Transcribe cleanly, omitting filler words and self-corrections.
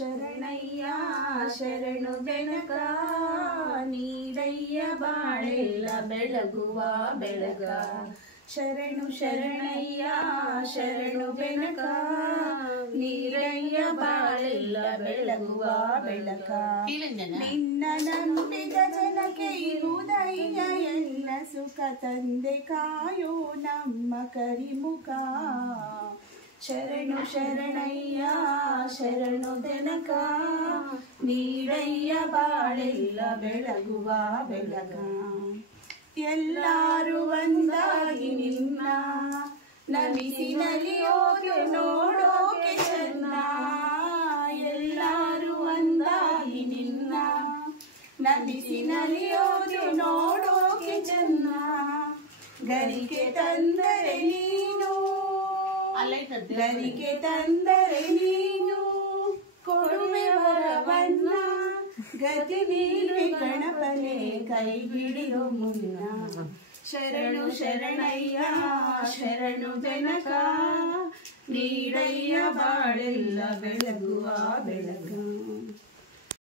ಶರಣಯ್ಯ ಶರಣು ಬೆನಕ ನೀಡಯ್ಯ ಬಾಳೆಲ್ಲ ಬೆಳಗುವ ಬೆಳಗ ಶರಣು ಶರಣಯ್ಯ ಶರಣು ಬೆನಕ ನೀರಯ್ಯ ಬಾಳೆಲ್ಲ ಬೆಳಗುವ ಬೆಳಕ ನಿನ್ನ ನಂಬಿದ ಜನಕ್ಕೆ ಇರುವುದಯ್ಯ ಎಲ್ಲ ಸುಖ ತಂದೆ ಕಾಯೋ ನಮ್ಮ ಕರಿಮುಖ ಶರಣು ಶರಣಯ್ಯ ಶರಣು ಬೆನಕ ನೀಡಯ್ಯ ಬಾಳೆಲ್ಲ ಬೆಳಗುವ ಬೆಳಗ ಎಲ್ಲರೂ ಒಂದಾಗಿ ನಿನ್ನ ನಮಿಸಿ ನಲಿಯೋದು ನೋಡೋಕೆ ಚೆನ್ನ ಎಲ್ಲರೂ ಒಂದಾಗಿ ನಿನ್ನ ನಮಿಸಿ ನಲಿಯೋದು ನೋಡೋಕೆ ಚೆನ್ನ ಗರಿಗೆ ತಂದರೆ ನೀನು ಗರಿಗೆ ತಂದರೆ ನೀನು ಕೊಡುವೆ ವರವನ್ನ ಗತಿ ನೀಡುವೆ ಗಣಪನೆ ಕೈ ಹಿಡಿಯೋ ಮುನ್ನ ಶರಣು ಶರಣಯ್ಯ ಶರಣು ಬೆನಕ ನೀಡಯ್ಯ ಬಾಳೆಲ್ಲ ಬೆಳಗುವ ಬೆಳಗ